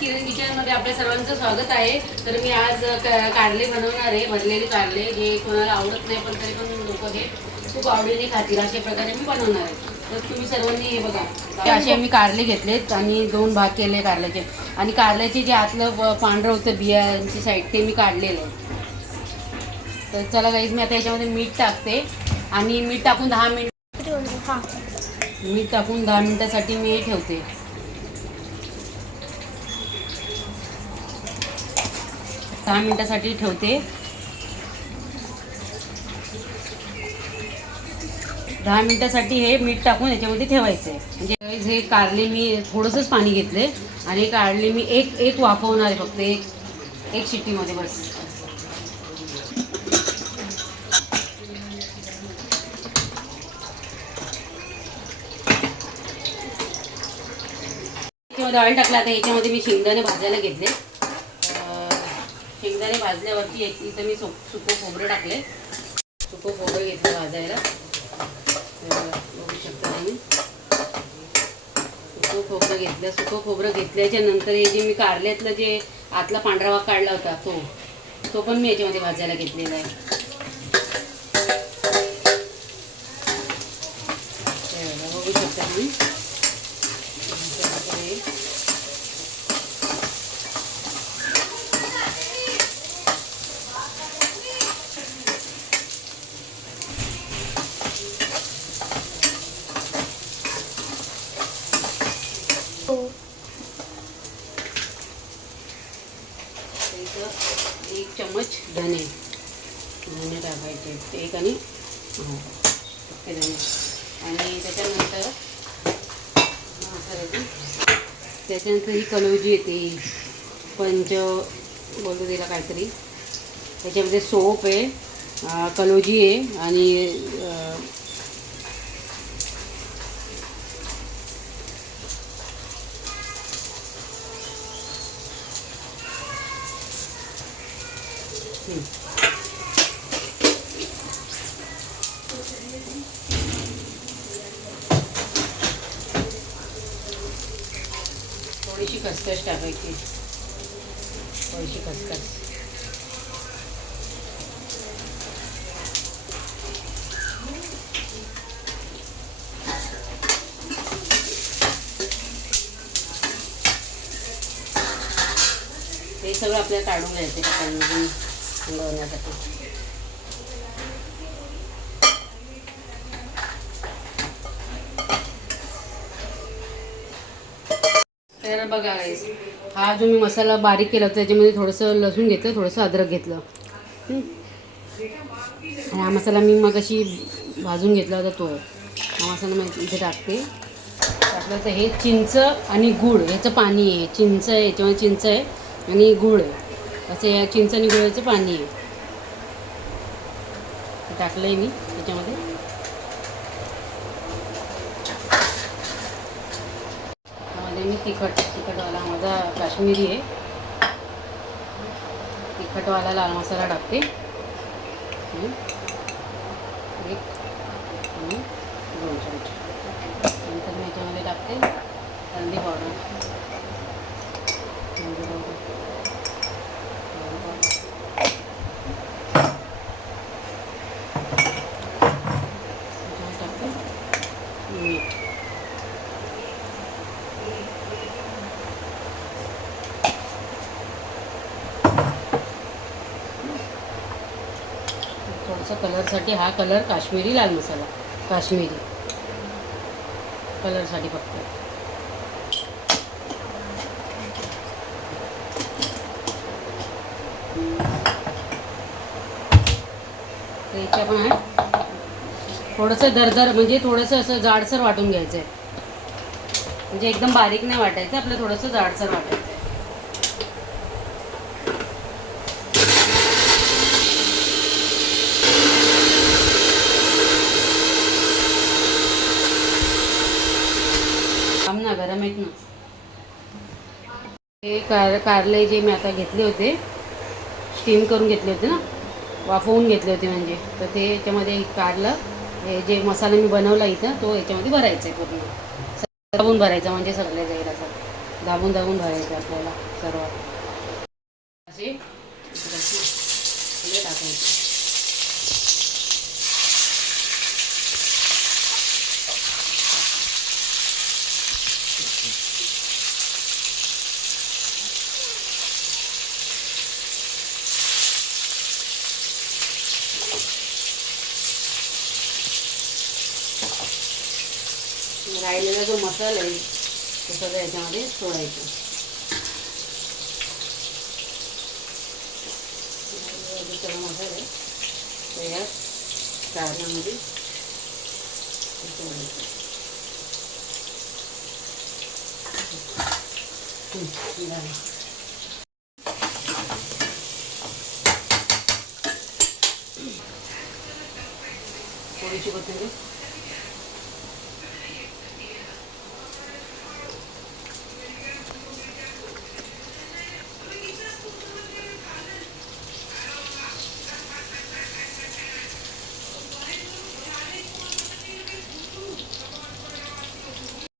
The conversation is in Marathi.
किरण किचनमध्ये आपल्या सर्वांचं स्वागत आहे. तर मी आज कारले बनवणार आहे, भरलेले कारले, जे कोणाला आवडत नाही पण तरी पण लोक हे खूप आवडीने खातील अशा प्रकारे मी बनवणार आहे. तर तुम्ही सर्वांनी हे बघा, असे मी कारले घेतलेत आणि 2 भाग केले कारल्याचे. आणि कारल्याचे जे आतलं पांढरं होतं बियांची साईड ते मी काढलेलं आहे. तर चला गाईज, मी आता याच्यामध्ये मीठ टाकते आणि मीठ टाकून 10 मिनिट मीठ टाकून 10 मिनिटासाठी मी हे ठेवते. 10 मिनिटासाठी ठेवते. 10 मिनिटासाठी हे मीठ टाकून याच्यामध्ये ठेवायचं आहे. म्हणजे हे कारले मी थोडंसंच पाणी घेतले आणि हे कारले मी एक वाफवणार आहे, फक्त एक शिट्टीमध्ये बस. याच्यामध्ये ऑइल टाकलं. आता याच्यामध्ये मी शेंगदाणे भाजायला घेतले. शेंगदाणे भाजल्यावरती इथं मी सुकं खोबरं टाकले. सुकं खोबरं घेतलं भाजायला, बघू शकता तुम्ही. सुकं खोबरं घेतलं. सुकं खोबरं घेतल्याच्या नंतर हे जे मी कारल्यातलं जे आतला पांढरा भाग काढला होता तो पण मी याच्यामध्ये भाजायला घेतलेला आहे. बघू शकता तुम्ही. एक चम्मच धने टाकायचे, एक आणि धने. आणि त्याच्यानंतर ही कलौजी येते, पंच बोलतो तिला काहीतरी. त्याच्यामध्ये सोप आहे, कलौजी आहे आणि थोडीशी खसखस टाकायची, थोडीशी खसखस. हे सगळं आपल्याला काढून घ्यायचं कपड्यांमधून बनवण्यासाठी. तर बघा गाईस, हा जो मी मसाला बारीक केला होता त्याच्यामध्ये थोडंसं लसूण घेतलं, थोडंसं अद्रक घेतलं. आणि हा मसाला मी मग अशी भाजून घेतला होता तो हा मसाला मी इथे टाकते. टाकलं तर हे चिंच आणि गूळ ह्याचं पाणी आहे. चिंच आहे याच्यामध्ये, चिंच आहे आणि गूळ आहे, असं या चिंच आणि गुळाचं पाणी आहे. टाकलं आहे मी त्याच्यामध्ये. त्यामध्ये मी तिखटवाला माझा काश्मीरी आहे, तिखटवाला लाल मसाला टाकते. एक आणि 2 चमचे. नंतर मी याच्यामध्ये टाकते हळदी पावडर. थोडंसं कलरसाठी हा कलर काश्मीरी लाल मसाला, काश्मीरी कलरसाठी फक्त. याच्या पण आहे थोडंसं दरदर, म्हणजे थोडंसं असं जाडसर वाटून घ्यायचं आहे. म्हणजे एकदम बारीक नाही वाटायचं आपलं, थोडंसं जाडसर वाटायचं. ना गरम आहेत ना. हे कारले जे मी आता घेतले होते, स्टीम करून घेतले होते ना, वाफवून घेतले होते म्हणजे, तर ते याच्यामध्ये कारलं हे जे मसाला मी बनवला इथं तो याच्यामध्ये भरायचा आहे, पूर्ण भरायचा म्हणजे सगळे जाईल असं. दाबून दाबून भरायचं आपल्याला सर्व असे टाकायचे. राहिलेला जो मसाला आहे तो सगळं याच्यामध्ये सोडायचा. जो सगळा मसाला आहे तो या सारणामध्ये सोडायचा. थोडीशी कोथिंबीर